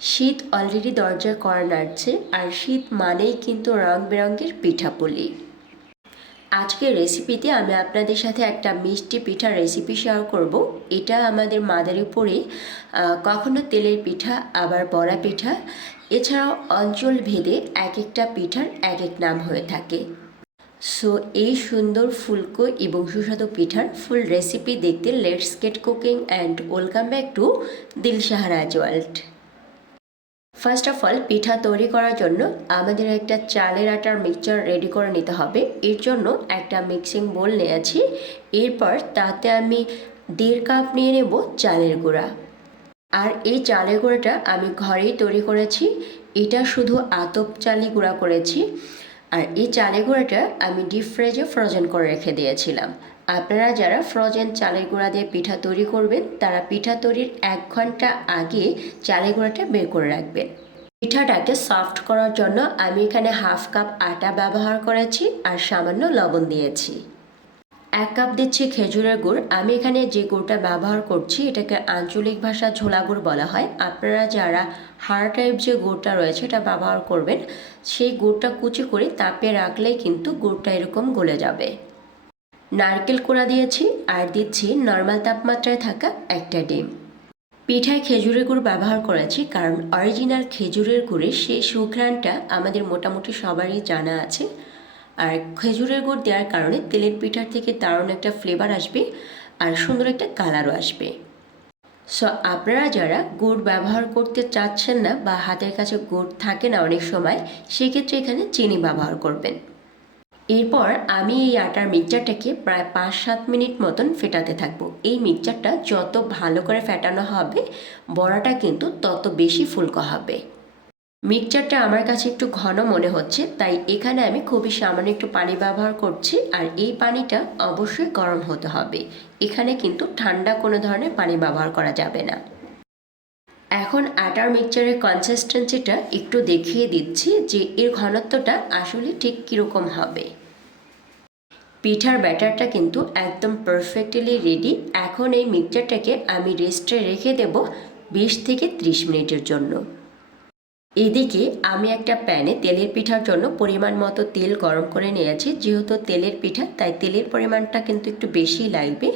শীত অলরেডি দরজায় করা নাড়ছে, আর শীত মানেই কিন্তু রং বেরঙের পিঠাপুলি। আজকের রেসিপিতে আমি আপনাদের সাথে একটা মিষ্টি পিঠার রেসিপি শেয়ার করব। এটা আমাদের মাদারীপুরে কখনো তেলের পিঠা, আবার বড়া পিঠা, এছাড়াও অঞ্চল ভেদে এক একটা পিঠার এক এক নাম হয়ে থাকে। সো এই সুন্দর ফুলকো এবং সুস্বাদু পিঠার ফুল রেসিপি দেখতে let's get cooking and welcome back to Dilshaharaj world first of all পিঠা তৈরি করার জন্য আমাদের একটা চালের আটার মিক্সচার রেডি করে নিতে হবে। এর জন্য একটা মিক্সিং বোল নিয়েছি। এরপর তাতে আমি দেড় কাপ নিয়ে নেব চালের গুঁড়া। আর এই চালের গুঁড়াটা আমি ঘরেই তৈরি করেছি। এটা শুধু আতপ চালি গুঁড়া করেছি। আর এই চালের গুঁড়াটা আমি ডিপ ফ্রিজে ফ্রোজেন করে রেখে দিয়েছিলাম। আপনারা যারা ফ্রোজেন চালের গুঁড়া দিয়ে পিঠা তৈরি করবেন, তারা পিঠা তৈরির এক ঘণ্টা আগে চালের গুঁড়াটা বের করে রাখবেন। পিঠাটাকে সফট করার জন্য আমি এখানে হাফ কাপ আটা ব্যবহার করেছি আর সামান্য লবণ দিয়েছি। এক কাপ দিচ্ছি খেজুরের গুড়। আমি এখানে যে গুড়টা ব্যবহার করছি, এটাকে আঞ্চলিক ভাষা ঝোলা গুড় বলা হয়। আপনারা যারা হাড় টাইপ যে গুড়টা রয়েছে, এটা ব্যবহার করবেন, সেই গুড়টা কুচি করে তাপে রাখলেই কিন্তু গুড়টা এরকম গলে যাবে। নারকেল কোড়া দিয়েছি আর দিচ্ছি নর্মাল তাপমাত্রায় থাকা একটা ডিম। পিঠায় খেজুরের গুড় ব্যবহার করেছি কারণ অরিজিনাল খেজুরের গুড়ের সেই সুঘ্রাণটা আমাদের মোটামুটি সবারই জানা আছে। আর খেজুরের গুড় দেওয়ার কারণে তেলের পিঠার থেকে দারুণ একটা ফ্লেভার আসবে আর সুন্দর একটা কালারও আসবে। সো আপনারা যারা গুড় ব্যবহার করতে চাচ্ছেন না বা হাতের কাছে গুড় থাকে না অনেক সময়, সেক্ষেত্রে এখানে চিনি ব্যবহার করবেন। এরপর আমি এই আটার মিক্সচারটাকে প্রায় পাঁচ সাত মিনিট মতন ফেটাতে থাকব। এই মিক্সচারটা যত ভালো করে ফেটানো হবে, বড়াটা কিন্তু তত বেশি ফুলকো হবে। মিক্সচারটা আমার কাছে একটু ঘন মনে হচ্ছে, তাই এখানে আমি খুবই সামান্য একটু পানি ব্যবহার করছি আর এই পানিটা অবশ্যই গরম হতে হবে। এখানে কিন্তু ঠান্ডা কোনো ধরনের পানি ব্যবহার করা যাবে না। এখন আটার মিক্সচারের কনসিস্টেন্সিটা একটু দেখিয়ে দিচ্ছি যে এর ঘনত্বটা আসলে ঠিক কীরকম হবে। পিঠার ব্যাটারটা কিন্তু একদম পারফেক্টলি রেডি এখন এই মিক্সচারটাকে আমি রেস্টে রেখে দেব বিশ থেকে ত্রিশ মিনিটের জন্য। এদিকে আমি একটা প্যানে তেলের পিঠার জন্য পরিমাণ মতো তেল গরম করে নিয়েছি। যেহেতু তেলের পিঠা, তাই তেলের পরিমাণটা কিন্তু একটু বেশি লাগবে।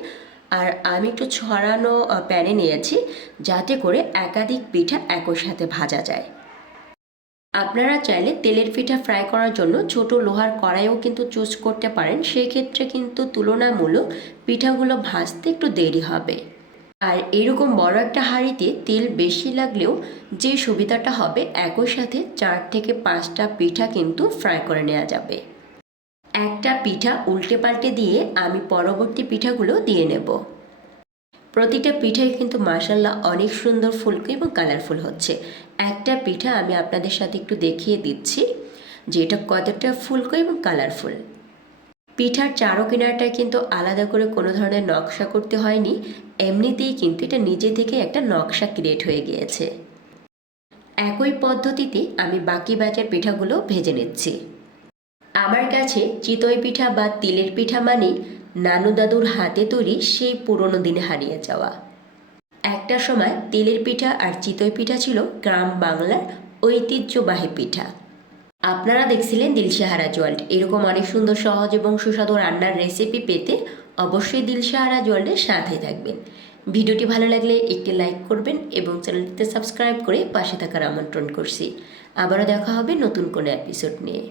আর আমি একটু ছড়ানো প্যানে নিয়েছি যাতে করে একাধিক পিঠা একই সাথে ভাজা যায়। আপনারা চাইলে তেলের পিঠা ফ্রাই করার জন্য ছোট লোহার কড়াইও কিন্তু চুজ করতে পারেন। সেই ক্ষেত্রে কিন্তু তুলনামূলক পিঠাগুলো ভাজতে একটু দেরি হবে। আর এরকম বড় একটা হাঁড়িতে তেল বেশি লাগলেও যে সুবিধাটা হবে, একই সাথে চার থেকে পাঁচটা পিঠা কিন্তু ফ্রাই করে নেওয়া যাবে। একটা পিঠা উল্টে পাল্টে দিয়ে আমি পরবর্তী পিঠাগুলো দিয়ে নেব। প্রতিটা পিঠাই কিন্তু মাসাল্লাহ অনেক সুন্দর ফুলকো এবং কালারফুল হচ্ছে। একটা পিঠা আমি আপনাদের সাথে একটু দেখিয়ে দিচ্ছি, যে এটা কতটা ফুলকো এবং কালারফুল। পিঠার চারো কিনারটায় কিন্তু আলাদা করে কোনো ধরনের নকশা করতে হয়নি, এমনিতেই কিন্তু এটা নিজে থেকে একটা নকশা ক্রিয়েট হয়ে গিয়েছে। একই পদ্ধতিতে আমি বাকি ব্যাচের পিঠাগুলো ভেজে নিচ্ছি। আমার কাছে চিতই পিঠা বা তিলের পিঠা মানে নানু দাদুর হাতে তৈরি সেই পুরনো দিনে হারিয়ে যাওয়া। একটা সময় তিলের পিঠা আর চিতই পিঠা ছিল গ্রাম বাংলার ঐতিহ্যবাহী পিঠা। আপনারা দেখছিলেন দিলশাহারা ওয়ার্ল্ড এরকম অনেক সুন্দর, সহজ এবং সুস্বাদু রান্নার রেসিপি পেতে অবশ্যই দিলশাহারা ওয়ার্ল্ডের সাথে থাকবেন। ভিডিওটি ভালো লাগলে একটি লাইক করবেন এবং চ্যানেলটিতে সাবস্ক্রাইব করে পাশে থাকার আমন্ত্রণ করছি। আবারও দেখা হবে নতুন কোনো এপিসোড নিয়ে।